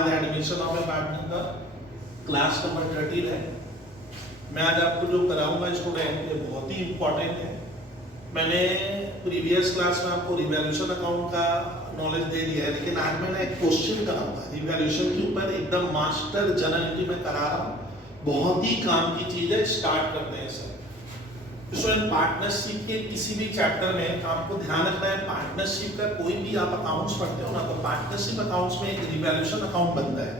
आज admission of A partner का class number 13 है। मैं आज आपको जो कराऊंगा स्टूडेंट ये बहुत ही इम्पोर्टेंट है। मैंने प्रीवियस क्लास में आपको रिवैल्यूएशन अकाउंट का नॉलेज दे दिया है, लेकिन आज मैं एक क्वेश्चन कराऊंगा रिवैल्यूएशन के ऊपर, एकदम मास्टर जनरलिटी में करा रहा हूँ। बहुत ही काम की चीज है। स्टार्ट करते हैं सर। स्टूडेंट पार्टनरशिप के किसी भी चैप्टर में आपको ध्यान रखना है, पार्टनरशिप का कोई भी आप अकाउंट्स पढ़ते हो ना, तो पार्टनरशिप अकाउंट्स में एक रिवैल्यूएशन अकाउंट बनता है।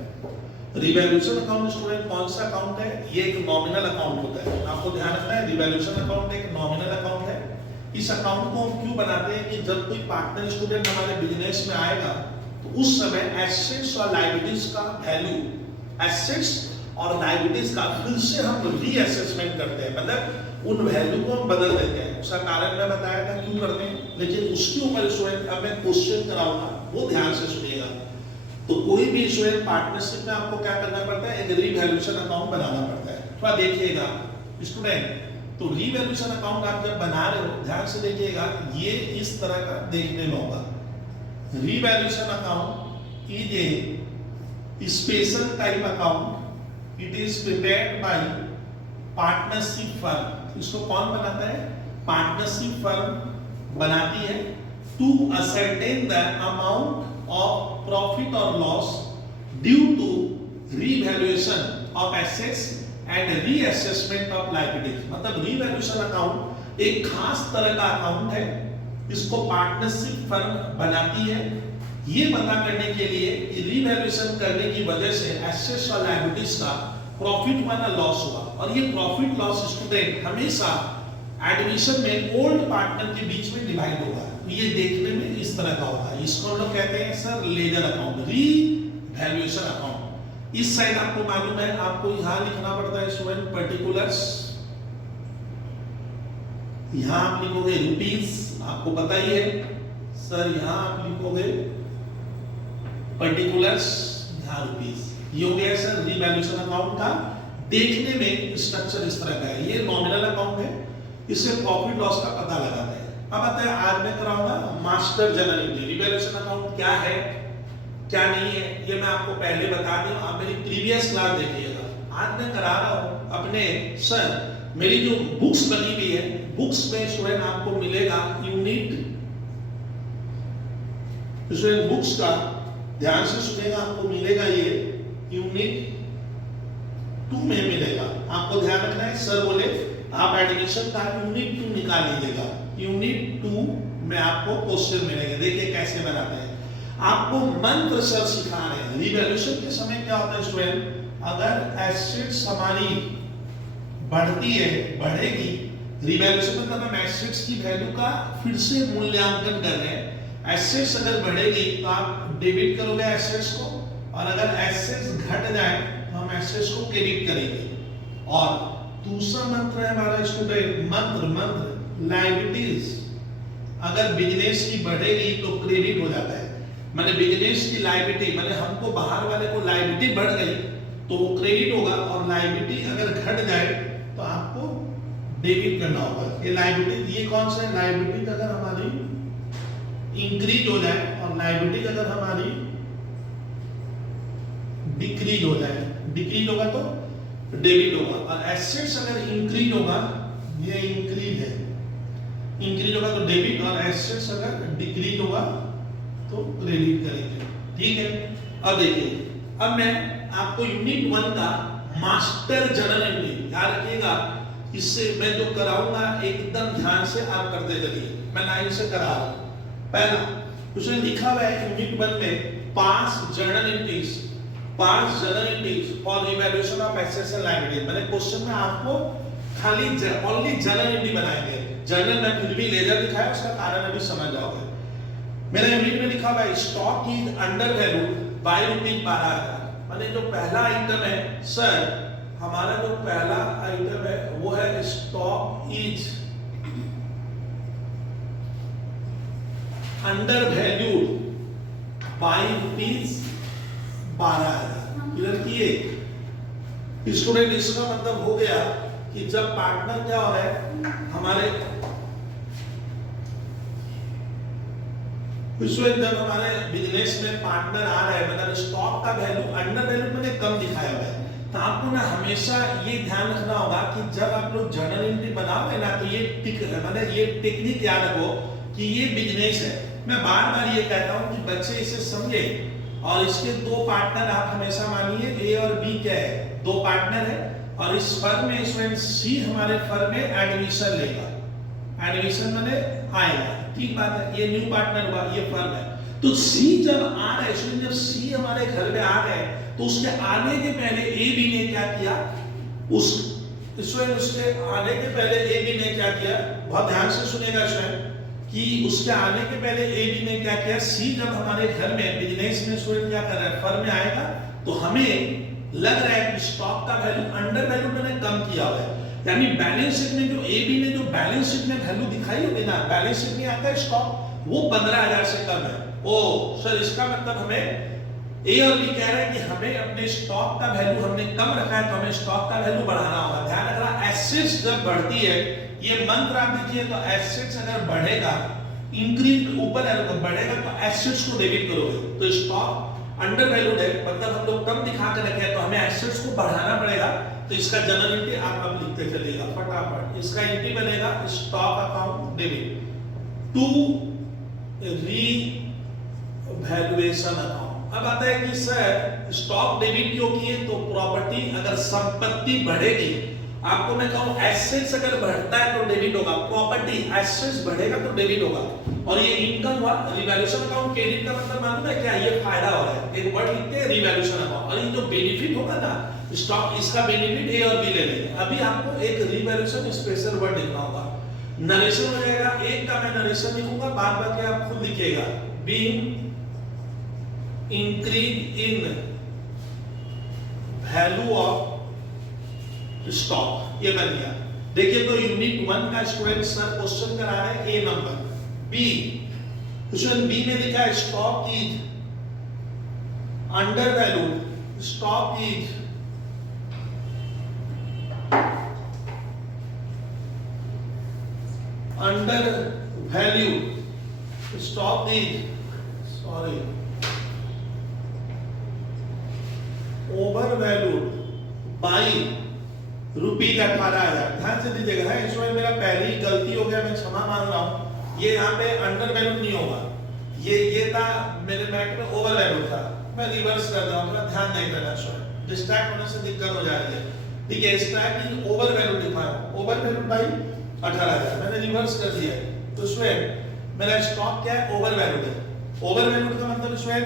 रिवैल्यूएशन अकाउंट स्टूडेंट कौन सा अकाउंट है? ये एक नॉमिनल अकाउंट होता है। आपको ध्यान रखना है, रिवैल्यूएशन अकाउंट एक नॉमिनल अकाउंट है। इस अकाउंट को हम क्यों बनाते हैं कि जब कोई पार्टनर स्टूडेंट हमारे बिजनेस में आएगा तो उस समय एसेट्स और लायबिलिटीज का वैल्यू, एसेट्स और लायबिलिटीज का फिर से हम रीअसेसमेंट करते हैं, मतलब उन वैल्यू को हम बदल देते हैं। उसका कारण मैं बताया था क्यों करते हैं, लेकिन उसके ऊपर स्टूडेंट अब मैं क्वेश्चन कराऊंगा, वो ध्यान से सुनिएगा। तो कोई भी स्टूडेंट पार्टनरशिप में आपको क्या करना पड़ता है? एक रीवैल्यूएशन अकाउंट बनाना पड़ता है। थोड़ा देखिएगा स्टूडेंट, तो रीवैल्यूएशन अकाउंट आप जब बना रहे हो ध्यान से देखिएगा, ये इस तरह का देखने में होगा। Revaluation account is a special type account, it is prepared by partnership firm. इसको कौन बनाता है? पार्टनरशिप फर्म बनाती है to ascertain the amount of profit और loss due to revaluation of assets and reassessment of liabilities. मतलब revaluation account एक खास तरह का अकाउंट है, इसको पार्टनरशिप फर्म बनाती है ये पता करने के लिए कि रीवैल्यूएशन करने की वजह से एसेट्स और लायबिलिटीज का प्रॉफिट हुआ ना लॉस हुआ। और ये प्रॉफिट लॉस स्टूडेंट हमेशा एडमिशन में ओल्ड पार्टनर के बीच में डिवाइड होगा। ये देखने में इस तरह का होगा। इसको हम लोग कहते हैं sir ledger account, revaluation account. इस साइड आपको मालूम है, आपको यहां लिखना पड़ता है स्टूडेंट पर्टिकुलर्स। यहां आप लिखोगे रुपीस, आपको पता ही है सर। यहां आप लिखोगे पर्टिकुलर्स, यहां रुपीस। ये हो गया सर रीवैल्यूएशन अकाउंट का देखने में स्ट्रक्चर इस तरह का है। ये नॉमिनल अकाउंट है, इससे प्रॉफिट लॉस का पता लगाते हैं। अब आता है आज मैं कराऊंगा मास्टर जनरलिटी। रिवैल्यूएशन अकाउंट क्या है क्या नहीं है ये मैं आपको पहले बता दूं, आप मेरी प्रीवियस क्लास देखिएगा। आज मैं करा रहा हूं अपने सर, मेरी जो बुक्स बनी हुई है, बुक्स में स्टूडेंट आपको मिलेगा यूनिट, स्टूडेंट बुक्स का ध्यान से सुनेगा, आपको मिलेगा ये यूनिट 2 में मिलेगा। आपको ध्यान रखना है, सर बोले आप एडमिशन का यूनिट 2 निकाल लीजिएगा। यूनिट 2 में आपको क्वेश्चन मिलेंगे। देखिए कैसे बनाते हैं। आपको मंत्र सर सिखा रहे हैं। रिवैल्यूएशन के समय क्या होता है स्टूडेंट, अगर एसेट्स हमारी बढ़ती है, बढ़ेगी, रिवैल्यूएशन मतलब हम एसेट्स की वैल्यू का फिर से मूल्यांकन कर रहे हैं। एसेट्स अगर बढ़ेगी तो आप डेबिट करोगे एसेट्स को, और अगर एसेट्स घट जाए तो हम एसेट्स को क्रेडिट करेंगे। और दूसरा मंत्र है हमारा स्टूडेंट, मंत्र लायबिलिटीज। अगर बिजनेस की बढ़ेगी तो क्रेडिट हो जाता है, माने बिजनेस की लायबिलिटी, माने हमको बाहर वाले को लायबिलिटी बढ़ गई तो वो क्रेडिट होगा, और लायबिलिटी अगर घट जाए तो आपको डेबिट करना होगा। ये लायबिलिटी, ये कौन सा है? लायबिलिटी अगर हमारी इंक्रीज हो जाए और लायबिलिटी अगर हमारी डिक्रीज हो जाए, डिक्रीज होगा तो डेबिट होगा। और एसेट्स अगर इंक्रीज होगा, ये इंक्रीज है, इंक्रीज होगा तो डेबिट, और एसेट्स अगर डिक्रीज होगा तो क्रेडिट करेंगे। ठीक है। अब देखिए, अब मैं आपको यूनिट 1 का मास्टर जनरलिटी याद रखिएगा। इससे मैं जो कराऊंगा एकदम ध्यान से आप करते चलिए। मैं लाइन से करा रहा हूं। पहला उसने लिखा हुआ है यूनिट 1 में 5 journal entries for revaluation of assets and liabilities. मैंने क्वेश्चन में आपको खाली ओनली जर्नल एंट्री बनाएंगे। जर्नल में फिर भी लेजर दिखाया, उसका कारण अभी समझ जाओगे। मेरा यूनिट में लिखा हुआ है stock is under value by ₹12,000। माने जो पहला आइटम है सर, हमारा जो पहला आइटम है वो है stock is under value by ₹12,000। Clear किए स्टूडेंट? इसका मतलब हो गया कि जब पार्टनर क्या हो रहा है हमारे, इसमें जब हमारे बिजनेस में पार्टनर आ रहा है, मतलब स्टॉक का वैल्यू अंडर वैल्यू मैंने कम दिखाया हुआ है, तो आपको ना हमेशा ये ध्यान रखना होगा कि जब आप लोग जर्नल एंट्री बनाओगे ना, तो ये मतलब ये टेक्निक याद रखो कि ये बिजनेस है। मैं बार बार ये कहता हूँ कि बच्चे इसे समझे, और इसके दो पार्टनर आप हमेशा मानिए, ए और बी क्या है, दो पार्टनर है, और इस फर्म में स्टूडेंट सी हमारे फर्म में एडमिशन लेगा, एडमिशन मैंने आएगा, ठीक बात है, ये न्यू पार्टनर हुआ, ये फर्म है। तो सी जब आ रहा है, जब सी हमारे घर में आ गए, तो उसके आने के पहले ए बी ने क्या किया, उसके आने के पहले ए बी ने क्या किया, बहुत ध्यान से सुनेगा स्वयं, कि उसके आने के पहले ए बी ने क्या किया, सी जब हमारे घर में बिजनेस में स्टूडेंट क्या कर रहा है, फर्म में आएगा, तो हमें लग रहा है कि स्टॉक का वैल्यू अंडर वैल्यू मैंने कम किया हुआ है, यानी बैलेंस शीट में जो ए बी ने जो बैलेंस शीट में वैल्यू दिखाई होगी ना, बैलेंस शीट में आता है स्टॉक वो 15,000 से कम है। ओ सर, इसका मतलब हमें ए और बी कह रहे हैं कि हमें अपने स्टॉक का वैल्यू हमने कम रखा है, तो हमें स्टॉक का वैल्यू बढ़ाना होगा। ध्यान रखना, एसेट्स जब बढ़ती है, ये मंत्र आप देखिए, तो एसेट्स अगर बढ़ेगा, इंक्रीज ऊपर बढ़ेगा, तो एसेट्स को डेबिट करोगे, तो स्टॉक अंडर वैल्यूड है, मतलब हम लोग कम दिखा के रखे हैं, तो हमें एसेट्स को बढ़ाना पड़ेगा। तो इसका जनरल एंट्री आप अब लिखते चलिएगा फटाफट। इसका एंट्री बनेगा stock account debit to revaluation account. अब आता है कि सर स्टॉक डेबिट क्यों किए, तो प्रॉपर्टी अगर संपत्ति बढ़ेगी, आपको मैं कहूं एसेट्स अगर बढ़ता है तो डेबिट होगा, प्रॉपर्टी एसेट्स बढ़ेगा तो डेबिट होगा, और ये इनकम हुआ। रिवैल्यूएशन अकाउंट क्रेडिट का मतलब मालूम है क्या, ये फायदा हो रहा है, एक वर्ड लिखते हैं रिवैल्यूएशन अकाउंट, और ये जो बेनिफिट होगा ना स्टॉक, इसका बेनिफिट ए और बी ले लेंगे। अभी आपको एक रिवैल्यूएशन स्पेशल वर्ड लिखना होगा, नरेशन हो जाएगा, एक का मैं नरेशन लिखूंगा, बाद बाकी आप खुद लिखिएगा, being increase in value of stock, ये बन गया। देखिए तो यूनिट 1 का स्टूडेंट सर क्वेश्चन करा रहे हैं, ए नंबर बी, क्वेश्चन बी में लिखा है stock is under valued, stock is under value, stock is over valued by ₹18,000। ध्यान से दीजिएगा, है इसमें मेरा पहली गलती हो गया, मैं क्षमा मांग रहा हूं। ये यहाँ पे अंडर वैल्यूड नहीं होगा, ये था मेरे मैट में ओवर वैल्यूड था, मैं रिवर्स कर रहा हूं, थोड़ा ध्यान नहीं देना, स्वयं डिस्ट्रैक्ट होने से दिक्कत हो जा रही है। ठीक है, स्ट्रैक्ट ओवर वैल्यूड लिखा है, ओवर वैल्यूड बाई 18,000 मैंने रिवर्स कर दिया, तो स्वयं मेरा स्टॉक क्या है, ओवर वैल्यूड है। ओवर वैल्यूड का मतलब स्वयं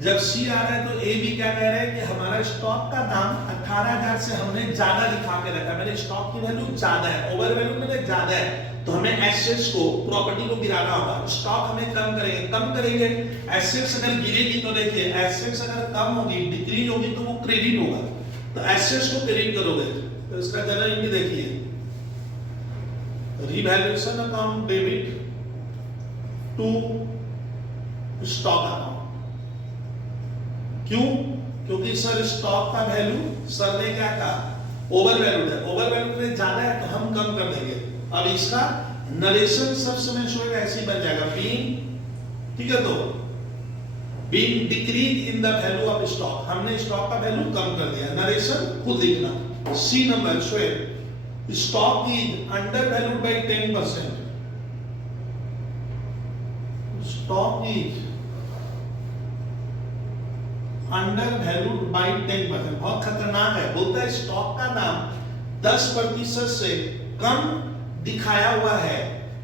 जब सी आ रहा है तो ए बी क्या कह रहे हैं कि हमारा स्टॉक का दाम 18,000 से हमने ज्यादा दिखा के रखा, मेरे स्टॉक की वैल्यू ज्यादा है, ओवर वैल्यू मेरे ज्यादा है, तो हमें एसेट्स को, प्रॉपर्टी को गिराना होगा, स्टॉक हमें कम करेंगे। एसेट्स अगर गिरेगी तो देखिए, एसेट्स अगर कम होगी, डिक्रीज होगी, तो वो क्रेडिट होगा, तो एसेट्स को क्रेडिट करोगे, तो इसका जनरल एंट्री देखिए, revaluation account debit to stock account. क्यों? क्योंकि सर स्टॉक का वैल्यू सर ने क्या कहा, ओवर वैल्यूड है, ओवर वैल्यूड में ज्यादा है, तो हम कम कर देंगे। अब इसका नरेशन सब समय शोएगा, ऐसे ही बन जाएगा, बीइंग, ठीक है, तो being decrease in the value of stock, हमने स्टॉक का वैल्यू कम कर दिया, नरेशन खुद लिखना। C number shows stock is under valued by 10%, stock is under valued by 10%, बहुत खतरनाक है, बोलता है स्टॉक का दाम 10% से कम दिखाया हुआ है।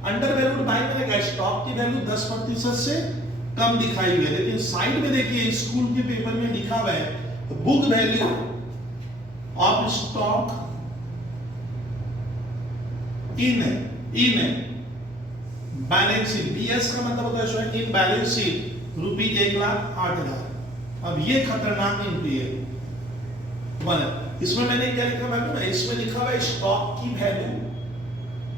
अंडर वैल्यूड बाय मतलब क्या, स्टॉक की वैल्यू 10% से कम दिखाई हुई है, लेकिन साइड में देखिए स्कूल के पेपर में लिखा हुआ है book value of stock in balance sheet, BS का मतलब होता है इन बैलेंस शीट ₹1,08,000। अब ये खतरनाक एंट्री है, इसमें मैंने क्या लिखा मालूम है, इसमें लिखा हुआ है स्टॉक की वैल्यू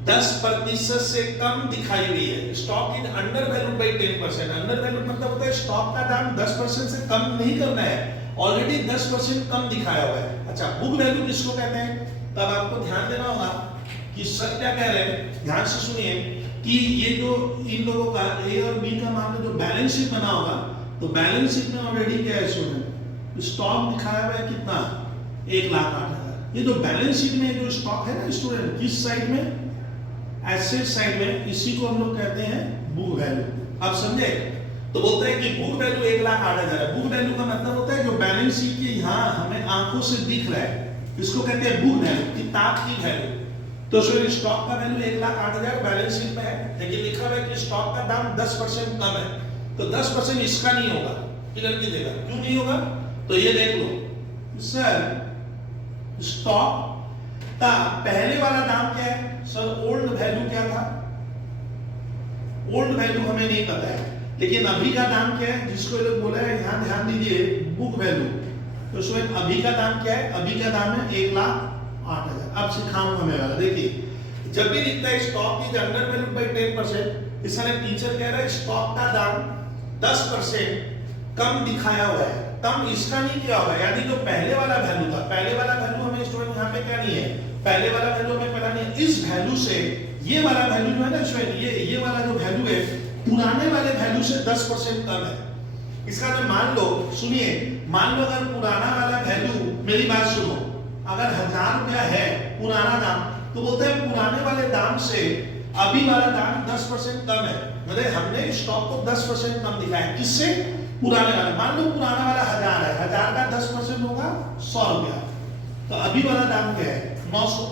10% से कम दिखाई हुई है, stock is under valued by 10%। Under valued मतलब होता है स्टॉक का दाम 10% से कम नहीं करना है, ऑलरेडी 10% कम दिखाया हुआ है। अच्छा, बुक वैल्यू किसको कहते हैं, तब आपको ध्यान देना होगा कि सर क्या कह रहे हैं, ध्यान से सुनिए कि ये जो इन लोगों का ए और बी का मान लो जो बैलेंस शीट बना होगा, तो बैलेंस शीट में ऑलरेडी क्या है स्टूडेंट, स्टॉक दिखाया हुआ है कितना, 1,08,000। ये जो बैलेंस शीट में जो स्टॉक है ना स्टूडेंट, किस साइड में, एसेट साइड में, इसी को हम लोग कहते हैं बुक वैल्यू। आप समझे? तो बोलते हैं कि बुक वैल्यू 1,08,000 है। बुक वैल्यू का मतलब होता है जो बैलेंस शीट के यहाँ हमें आंखों से दिख रहा है, इसको कहते हैं बुक वैल्यू, किताब की वैल्यू। तो स्टॉक का वैल्यू 1,08,000 बैलेंस शीट में है, लेकिन लिखा हुआ है कि स्टॉक का दाम 10% कम है, तो 10% इसका नहीं होगा, किधर की देगा, क्यों नहीं होगा? तो ये देख लो सर, स्टॉक का पहले वाला दाम क्या है सर, ओल्ड वैल्यू क्या था, ओल्ड वैल्यू हमें नहीं पता है, लेकिन अभी का दाम क्या है, जिसको ये लोग बोला है, ध्यान ध्यान दीजिए, बुक वैल्यू। तो स्टूडेंट अभी का दाम क्या है, अभी का दाम है 1,08,000। अब सिखाऊंगा मैं वाला, देखिए जब भी लिखता है stock is under valued by 10%, इस तरह टीचर कह रहा है स्टॉक का दाम 10% कम दिखाया हुआ है, कम इसका नहीं किया होगा, यानी जो पहले वाला वैल्यू था, पहले वाला वैल्यू हमें स्टूडेंट यहाँ पे क्या नहीं है, पहले वाला वैल्यू हमें पता नहीं है, इस वैल्यू से ये वाला वैल्यू जो है ना स्टूडेंट, ये वाला जो वैल्यू है पुराने वाले वैल्यू से 10% कम है। इसका जो मान लो, सुनिए, मान लो अगर पुराना वाला वैल्यू, मेरी बात सुनो, अगर 1,000 रुपया है पुराना दाम, तो बोलते हैं पुराने वाले दाम से अभी वाला दाम 10% कम है, मतलब हमने स्टॉक को 10% कम दिखाया, किससे, पुराने वाले। मान लो पुराना वाला 1,000 है, 1,000 का 10% होगा 100 रुपया, तो अभी वाला दाम क्या है 900।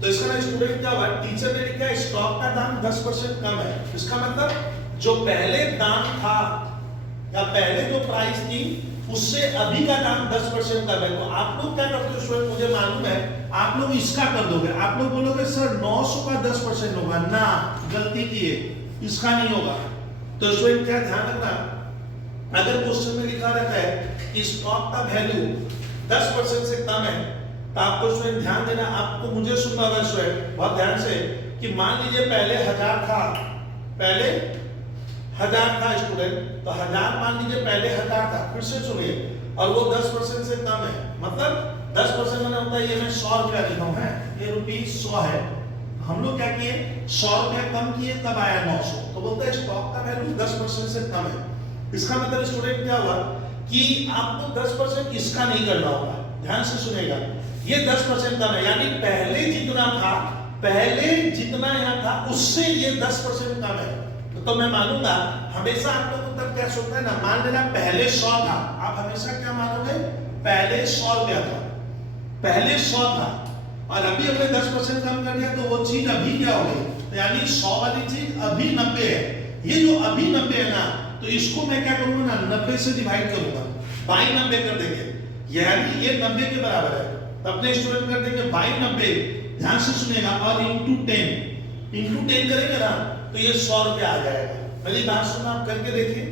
तो इसका ना स्टूडेंट क्या हुआ, टीचर ने लिखा है स्टॉक का दाम 10% कम है, इसका मतलब जो पहले दाम था या पहले जो प्राइस थी उससे अभी का दाम 10% कम है। तो आप लोग क्या करते हो स्टूडेंट, मुझे मालूम है, आप लोग इसका कर दोगे, आप लोग बोलोगे सर 900 का 10% होगा ना, गलती किए, इसका नहीं होगा। तो स्टूडेंट क्या ध्यान रखना, अगर क्वेश्चन में लिखा रहता है कि स्टॉक का वैल्यू 10% से कम है, तो आपको स्टूडेंट ध्यान देना, आपको मुझे सुनना होगा स्टूडेंट बहुत ध्यान से, कि मान लीजिए पहले 1,000 था, पहले 1,000 था स्टूडेंट, तो 1,000 मान लीजिए पहले 1,000 था, फिर से सुनिए, और वो 10% से कम है, मतलब 10% मैंने होता है, ये मैं 100 रुपया लिखा हूं है, ये ₹100 है, हम लोग क्या किए 100 रुपया कम किए, तब आया 900। तो बोलते हैं स्टॉक का वैल्यू 10% से कम है। इसका मतलब स्टूडेंट क्या हुआ कि आपको 10% इसका नहीं करना होगा, ध्यान से सुनेगा, ये 10% कम है, यानी पहले जितना था, पहले जितना यहाँ था उससे ये 10% कम है। तो मैं मानूंगा, हमेशा आप लोग को तब क्या सोचना है ना, मान लेना पहले 100 था, आप हमेशा क्या मानोगे, पहले 100 रुपया था, पहले 100 था, और अभी हमने 10% कम कर दिया, तो वो चीज अभी क्या हो गई, यानी 100 वाली चीज अभी 90 है। ये जो अभी 90 है ना, तो इसको मैं क्या करूंगा ना, 90 से डिवाइड करूंगा, बाई 90 कर देंगे, यानी ये 90 के बराबर है, तो अपने स्टूडेंट कर देंगे बाई 90, ध्यान से सुनेगा, और इंटू 10 करेंगे ना, तो ये 100 रुपया आ जाएगा। मेरी बात सुना, आप करके देखिए।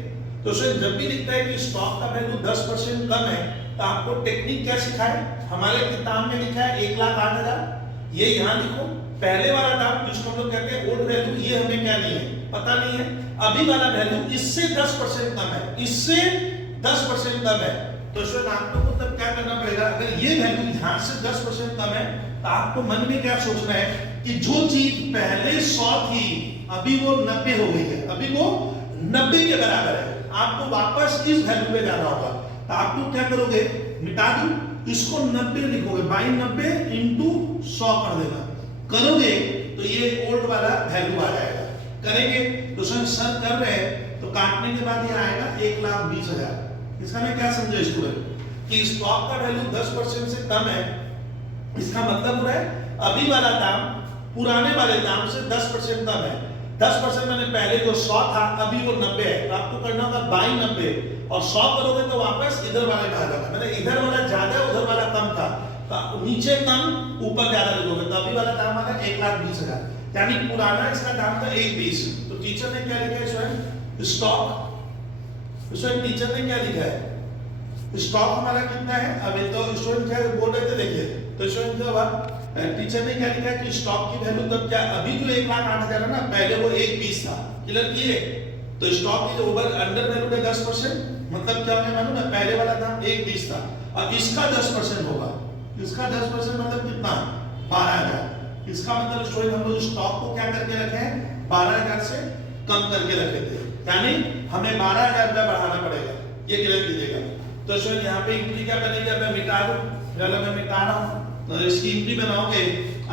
तो उसमें जब भी लिखता है कि स्टॉक का वैल्यू 10% कम है, तो आपको टेक्निक क्या सिखाए, हमारे किताब में लिखा है 1,08,000, ये यहाँ लिखो, पहले वाला दाम जिसको हम लोग कहते हैं ओल्ड वैल्यू, ये हमें क्या नहीं है, पता नहीं है, अभी वाला वैल्यू इससे 10% कम है, इससे 10% कम है। तो इसमें आपको तब क्या करना पड़ेगा, अगर ये वैल्यू यहाँ से 10% कम है, तो आपको मन में क्या सोचना है कि जो चीज पहले 100 थी अभी वो 90 हो गई है, अभी वो 90 के बराबर है, आपको वापस इस वैल्यू पे जाना होगा। तो आप लोग क्या करोगे, मिटा दूं, इसको 90 लिखोगे, बाई 90 इंटू 100 कर देना, करोगे तो ये ओल्ड वाला वैल्यू आ जाएगा। करेंगे तो सर कर रहे हैं, तो काटने के बाद ये आएगा 1,20,000। इसका मैं क्या समझे स्टूडेंट, कि स्टॉक का वैल्यू 10% से कम है, इसका मतलब हो रहा है अभी वाला दाम पुराने वाले दाम से 10% कम है। 10% मैंने पहले जो 100 था अभी वो 90 है, तो आपको करना होगा बाई 90, और 100 करोगे तो वापस इधर वाले भाग जाएगा, मैंने इधर वाला ज्यादा उधर वाला कम था, तो नीचे कम ऊपर ज्यादा लिखोगे, तो अभी वाला दाम आ गया 1,20,000, यानी पुराना इसका दाम था 1,20। तो टीचर ने क्या लिखा है स्वयं, स्टॉक, स्वयं टीचर ने क्या लिखा है, स्टॉक हमारा कितना है, अभी तो स्टूडेंट क्या बोल रहे थे, देखिए तो स्टूडेंट क्या हुआ, टीचर ने क्या लिखा कि स्टॉक की वैल्यू तब क्या, अभी जो 1,08,000 है ना, पहले वो 1,20 था, क्लियर किए। तो स्टॉक की ओवर अंडर वैल्यू है 10%, मतलब क्या हमें मालूम है, पहले वाला दाम 1,20 था, अब इसका 10% होगा, इसका 10% मतलब कितना, 12,000। इसका मतलब स्टूडेंट हम लोग स्टॉक को क्या करके रखे हैं, 12,000 से कम करके रखे थे, यानी हमें 12,000 रुपया बढ़ाना पड़ेगा, ये क्लियर कीजिएगा। तो सर यहाँ पे एंट्री क्या बनेगी, अब मैं मिटा दूं, चलो मैं मिटा रहा हूँ। तो इसकी एंट्री बनाओगे,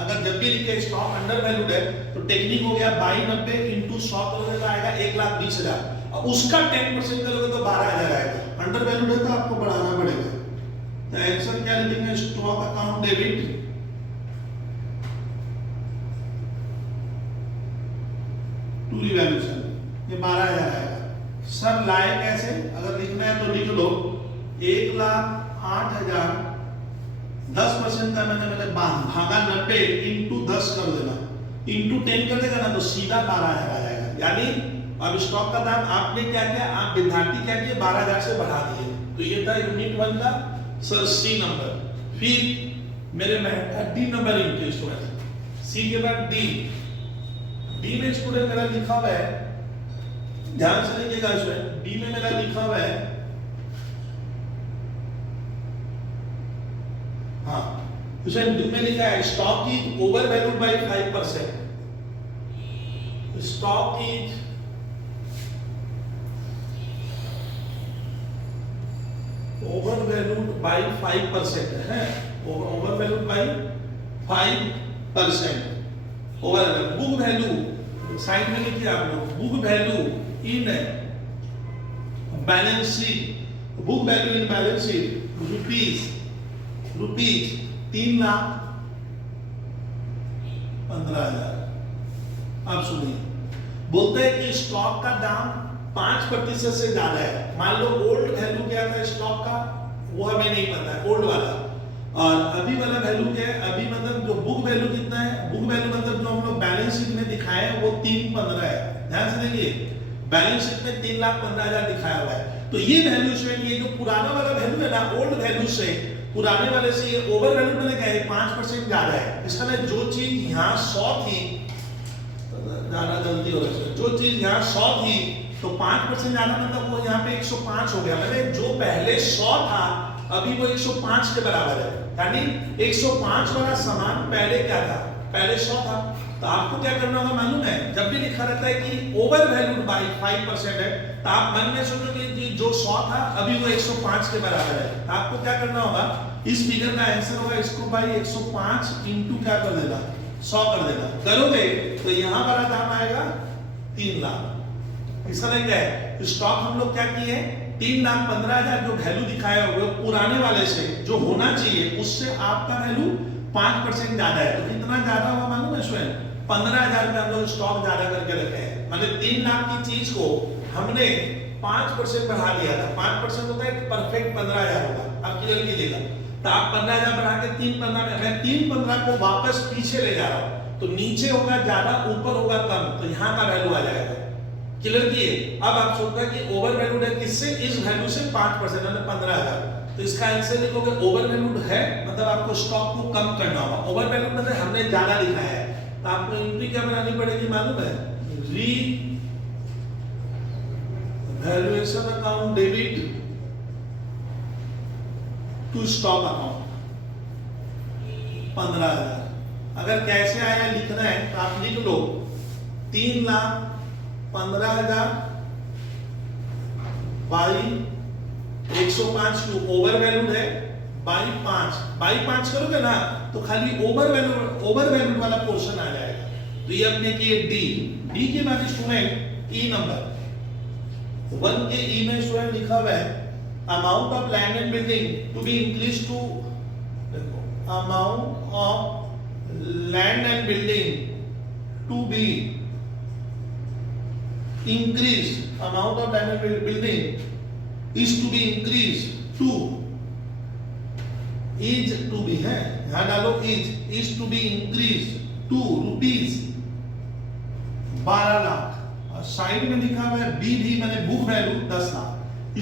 अगर जब भी लिखे स्टॉक अंडर वैल्यूड है तो टेक्निक हो गया 2290 इंटू 100 करोगे तो आएगा 1,20,000, और उसका 10% करोगे तो 12,000 आएगा। अंडर वैल्यूड है तो आपको बढ़ाना पड़ेगा। तो आंसर क्या लिखेंगे, stock account debit to revaluation, ये 12,000 आएगा। सर लाए कैसे, अगर लिखना है तो लिख लो 1,08,000 10% का मैंने भागा 90 इंटू 10 कर देना, इंटू 10 कर देगा ना तो सीधा 12,000 आ जाएगा। यानी अब स्टॉक का दाम आपने क्या किया, आप विद्यार्थी क्या किए 12,000 से बढ़ा दिए। तो ये था यूनिट 1 का सर सी नंबर। फिर मेरे में डी नंबर इंटरेस्ट हुआ, सी के बाद डी। डी में स्टूडेंट मेरा लिखा हुआ है, ध्यान से देखिएगा स्टूडेंट, डी में मेरा लिखा हुआ है, हाँ डी में लिखा है stock is over valued bye 5%। Stock is over valued bye 5% है, over valued bye 5%। Over book value side में लिखिए आप लोग, book value in balance sheet, book value in balance sheet rupees 3,15,000। अब सुनिए, बोलते हैं कि स्टॉक का दाम 5% से ज्यादा है। मान लो ओल्ड वैल्यू क्या था स्टॉक का, वो हमें नहीं पता है, ओल्ड वाला, और अभी वाला वैल्यू क्या है, अभी मतलब जो बुक वैल्यू कितना है, बुक वैल्यू मतलब जो हम लोग बैलेंस शीट में दिखाए हैं वो 3,15 है। ध्यान से देखिए, बैलेंस शीट में 3,15,000 दिखाया हुआ है। तो ये वैल्यू से, ये जो पुराना वाला वैल्यू है ना, ओल्ड वैल्यू से, पुराने वाले से ये ओवर वैल्यू मैंने क्या है 5% ज्यादा है। इसका मतलब जो चीज यहाँ 100 थी, ज्यादा गलती हो रही है, जो चीज यहाँ 100 थी तो 5% ज्यादा मतलब वो यहाँ पे 105 हो गया। मैंने जो पहले 100 था अभी वो 105 के बराबर है, यानी 105 वाला सामान पहले क्या था, पहले 100 था। तो आपको क्या करना होगा मालूम है, जब भी लिखा रहता है कि ओवर वैल्यूड बाय 5% है, तो आप मन में सोचोगे कि जो 100 था अभी वो 105 के बराबर है। तो आपको क्या करना होगा, इस फिगर का आंसर होगा इसको बाय 105 इंटू क्या कर देना, 100 कर देना। करोगे तो यहाँ वाला दाम आएगा 3 लाख। इसका मतलब क्या है, स्टॉक हम लोग क्या किए, 3,15,000 जो वैल्यू दिखाया हुआ है पुराने वाले से जो होना चाहिए उससे आपका वैल्यू 5% ज्यादा है। तो कितना ज्यादा हुआ मालूम है स्वयं, 15,000 रुपए हम लोग स्टॉक ज्यादा करके रखे हैं। मतलब 3 लाख की चीज को हमने 5% बढ़ा दिया था। 5% होता है परफेक्ट 15,000 होगा। अब क्लियर कीजिएगा, तो आप 15,000 बढ़ा के 3,15 में, मैं 3,15 को वापस पीछे ले जा रहा हूं, तो नीचे होगा ज्यादा, ऊपर होगा कम, तो यहाँ का वैल्यू आ जाएगा। क्लियर किए। अब आप सोचते हैं कि ओवर वैल्यूड है किससे, इस वैल्यू से 5% मतलब 15,000। तो इसका आंसर लिखोगे ओवर वैल्यूड है मतलब आपको स्टॉक को कम करना होगा। ओवर वैल्यूड मतलब हमने ज्यादा लिखा है, तो आपको एंट्री क्या बनानी पड़ेगी मालूम है, revaluation account debit to stock account 15,000। अगर कैसे आया लिखना है तो आप लिख लो 3,15,000 बाई 105 टू ओवर वैल्यूड है बाई 5 करोगे ना तो खाली ओवर वैल्यूड वाला पोर्शन आ जाएगा। तो ये अपने किए डी के बाद स्टूडेंट ई नंबर 1 के ई में स्टूडेंट लिखा हुआ है amount of land and building to be increase to, देखो amount of land and building to be increased, amount of land and building is to be increased to, is to be है, यहाँ डालो is to be increased to rupees 12 lakh. और side में लिखा हुआ है B भी मैंने बुक वैल्यू 10 लाख।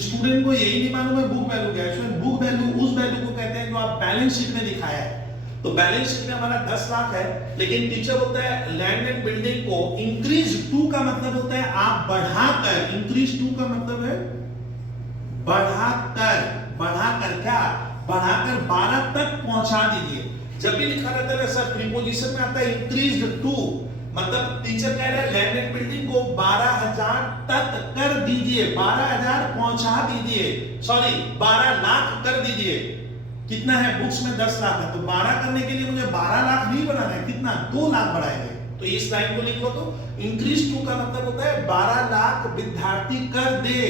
स्टूडेंट को यही नहीं मालूम है बुक वैल्यू क्या है। बुक वैल्यू उस वैल्यू को कहते हैं जो आप बैलेंस शीट में दिखाया है। तो बैलेंस शीट में हमारा 10 लाख है, लेकिन टीचर बोलता है लैंड एंड बिल्डिंग को इंक्रीज टू का मतलब होता है आप बढ़ाकर, इंक्रीज टू का मतलब है बढ़ाकर क्या, बढ़ाकर 12 तक पहुंचा दीजिए। जब भी लिखा रहता है सर प्रीपोजिशन में आता है इंक्रीज्ड टू, मतलब टीचर कह रहे हैं लैंड एंड बिल्डिंग को 12,000 तक कर दीजिए, 12,000 पहुंचा दीजिए, सॉरी 12 लाख कर दीजिए। कितना है बुक्स में 10 लाख है, तो 12 करने के लिए मुझे 12 लाख नहीं बनाना है, कितना 2 लाख बढ़ाएंगे। तो इस लाइन को लिख लो। तो इंक्रीज टू का मतलब होता है 12 लाख विद्यार्थी कर दे,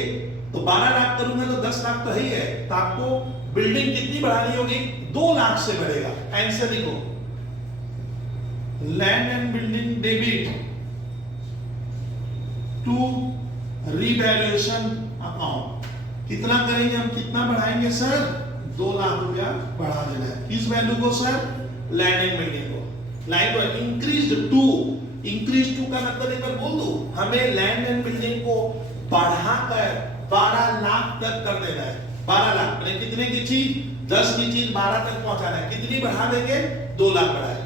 तो 12 लाख करूंगा तो 10 लाख तो है ही है, तो आपको बिल्डिंग कितनी बढ़ानी होगी, 2 लाख से बढ़ेगा। आंसर लिखो, land and building debit to revaluation account. कितना करेंगे हम, कितना बढ़ाएंगे सर, 2 लाख रुपया बढ़ा देना है। किस वैल्यू को सर, लैंड एंड बिल्डिंग को। लाइन को इंक्रीज टू, इंक्रीज टू का मतलब एक बार बोल दो, हमें लैंड एंड बिल्डिंग को बढ़ाकर 12 लाख तक कर देना है। 12 लाख मैंने कितने की चीज, 10 की चीज 12 तक पहुंचाना है। कितनी बढ़ा देंगे, 2 लाख बढ़ाए।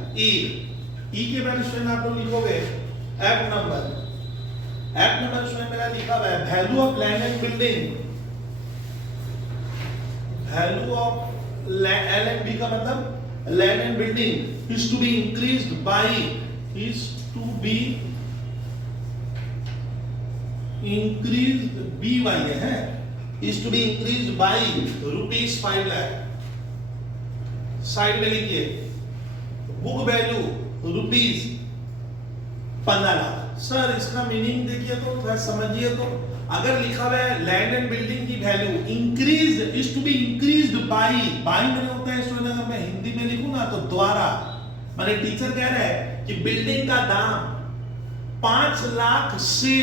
ई के बाद स्टूडेंट आप लोग लिखोगे एक्ट नंबर स्टूडेंट मेरा लिखा हुआ है value of land and building, value of L and B का मतलब land and building is to be increased by, is to be increased B Y है, is to be increased by ₹5 lakh. Side में लिखिए book value ₹15 lakh. Sir इसका meaning देखिए तो थोड़ा समझिए। तो अगर लिखा हुआ है लैंड एंड बिल्डिंग की value increased is to be increased by, by मैंने होता है स्टूडेंट, अगर मैं हिंदी में लिखूं ना तो द्वारा, माने टीचर कह रहा है कि बिल्डिंग का दाम 5 लाख से,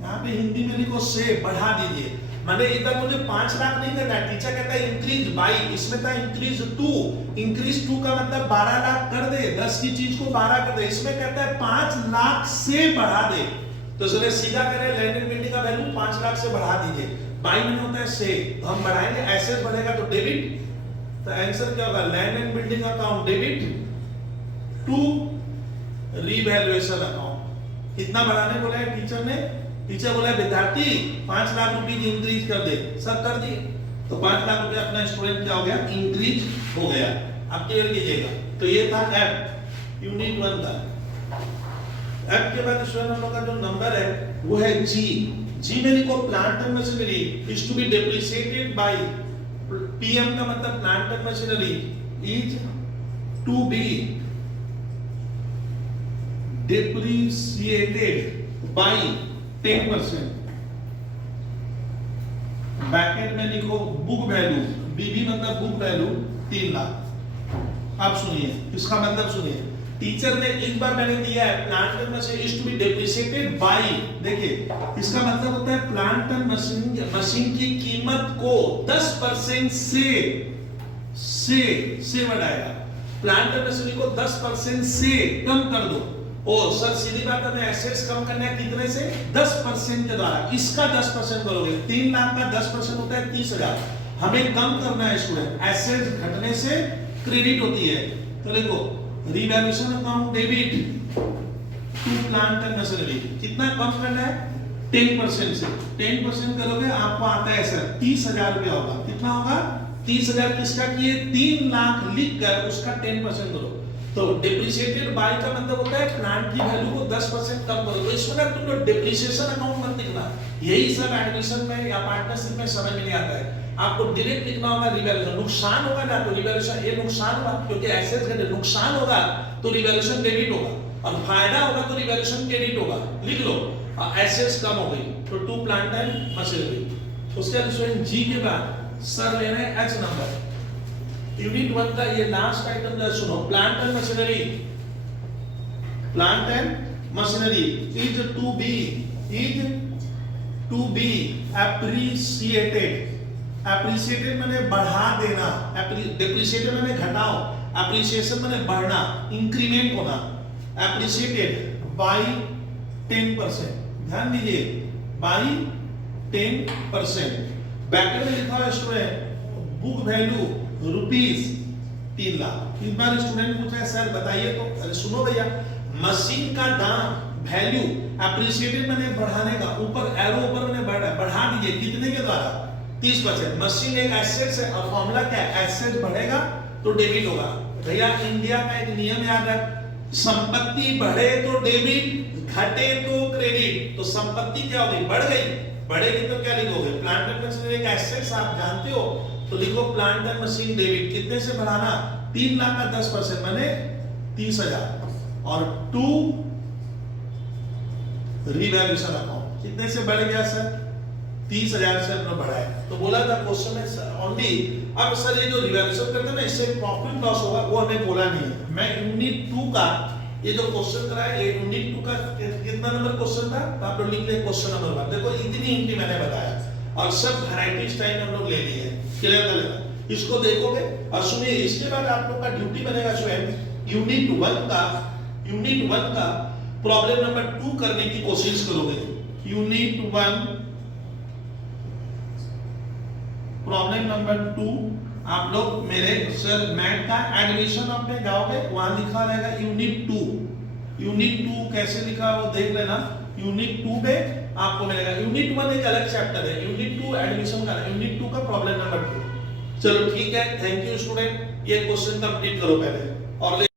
यहां पे हिंदी में लिखो से, बढ़ा दीजिए। माने इधर मुझे 5 लाख नहीं करना है, टीचर कहता है इंक्रीज बाय, इसमें था इंक्रीज टू, इंक्रीज टू का मतलब 12 लाख कर दे, 10 की चीज को 12 कर दे, इसमें कहता है 5 लाख से बढ़ा दे। तो इसलिए सीधा कह रहे हैं लैंड एंड बिल्डिंग का वैल्यू 5 लाख से बढ़ा दीजिए। बाय में होता है से, तो हम बढ़ाएंगे, एसेट बढ़ेगा तो डेबिट, तो आंसर क्या होगा, land and building account debit to revaluation account. कितना बढ़ाने बोला है टीचर ने, टीचर बोला विद्यार्थी 5 लाख रुपए की इंक्रीज कर दे, सब कर दिए, तो 5 लाख रुपए अपना स्टूडेंट क्या हो गया, इंक्रीज हो गया। आप क्लियर कीजिएगा। तो ये था एफ, यूनिट 1 का। एफ के बाद स्टूडेंट हम लोग का जो नंबर है वो है जी। जी में लिखो plant and machinery is to be depreciated by, PM का मतलब plant and machinery is to be depreciated by 10%। Bracket में लिखो बुक वैल्यू, बीबी मतलब बुक वैल्यू 3 लाख। अब सुनिए इसका मतलब सुनिए, टीचर ने एक बार मैंने दिया है plant and machine is to be depreciated by, देखिए इसका मतलब होता है प्लांट एंड मशीन की कीमत को 10% से बढ़ाएगा। प्लांट एंड मशीनरी को 10% से कम कर दो। ओ सर सीधी बात है, एसेट्स कम करना है कितने से, 10% के द्वारा। इसका 10% करोगे, 3 लाख का 10% होता है 30,000। हमें कम करना है स्टूडेंट, एसेट्स घटने से क्रेडिट होती है। तो देखो revaluation account debit to plant and machinery, कितना कम करना है, 10% से। 10% करोगे आपको आता है सर 30,000 रुपया होगा। कितना होगा, 30,000 किसका किए, 3 लाख लिखकर उसका 10% करो। तो डेप्रिसिएटेड बाय का मतलब होता है प्लांट की वैल्यू को 10% कम करो। तो इसमें ना तुम लोग डेप्रिसिएशन अकाउंट मत लिखना, यही सब एडमिशन में या पार्टनरशिप में समझ में नहीं आता है। आपको डायरेक्ट लिखना होगा रिवैल्यूएशन। नुकसान होगा ना तो रिवैल्यूएशन, ये नुकसान हुआ क्योंकि एसेट्स का नुकसान होगा तो रिवैल्यूएशन डेबिट होगा, और फायदा होगा तो रिवैल्यूएशन क्रेडिट होगा। लिख लो एसेट्स कम हो गई तो टू प्लांट एंड मशीनरी। उसके बाद स्टूडेंट जी के बाद सर ले रहे हैं एच नंबर, यूनिट 1 का ये लास्ट आइटम जरा सुनो। Plant and machinery, plant and machinery is to be appreciated. Appreciated माने बढ़ा देना, डेप्रिसिएटेड माने घटाओ, एप्रिसिएशन माने बढ़ना, इंक्रीमेंट होना। एप्रिसिएटेड बाय 10%, ध्यान दीजिए बाय 10%। ब्रैकेट में लिखा है स्टूडेंट बुक वैल्यू ₹3 लाख। इस बार स्टूडेंट पूछा है सर बताइए तो, अरे सुनो भैया, मशीन का दाम वैल्यू एप्रिसिएटेड माने बढ़ाने का, ऊपर एरो ऊपर में बढ़ा दीजिए, कितने के द्वारा, 30%। मशीन एक एसेट है और फॉर्मूला क्या है, एसेट बढ़ेगा तो डेबिट होगा। भैया इंडिया का एक नियम याद रख, संपत्ति बढ़े तो डेबिट, घटे तो क्रेडिट। तो संपत्ति क्या होगी, बढ़ गई, बढ़ेगी तो क्या लिखोगे, प्लांट एंड मशीनरी एक एसेट्स आप जानते हो, तो लिखो प्लांट एंड मशीन डेबिट कितने से बढ़ाना, 3 लाख का 10% माने 30,000। और 2 रिवैल्यूएशन अकाउंट कितने से बढ़ गया सर, 30,000 से हमने बढ़ाया। तो बोला था क्वेश्चन में ओनली, अब सर ये जो रिवैल्यूएशन करते हैं ना इससे प्रॉफिट लॉस होगा, वो हमें बोला नहीं है। मैं यूनिट 2 का ये जो क्वेश्चन कराया, ये यूनिट 2 का कितना नंबर क्वेश्चन था, तो आप लोग लिख ले क्वेश्चन नंबर 1। देखो इतनी हिंट मैंने बताया और सब वैरायटी स्टाइल हम लोग ले लिए हैं, क्लियर कर लेना। इसको देखोगे और सुनिए, इसके बाद आप लोग का ड्यूटी बनेगा स्टूडेंट, यूनिट 1 का प्रॉब्लम नंबर 2 करने की कोशिश करोगे। यूनिट 1 प्रॉब्लम नंबर 2 आप लोग मेरे सर मैथ का एडमिशन आप में जाओगे, वहां लिखा रहेगा यूनिट 2। यूनिट 2 कैसे लिखा वो देख लेना। यूनिट 2 में आपको मिलेगा, यूनिट 1 एक अलग चैप्टर है, यूनिट 2 एडमिशन का, यूनिट 2 का प्रॉब्लम नंबर 2। चलो ठीक है, थैंक यू स्टूडेंट, ये क्वेश्चन कंप्लीट करो पहले और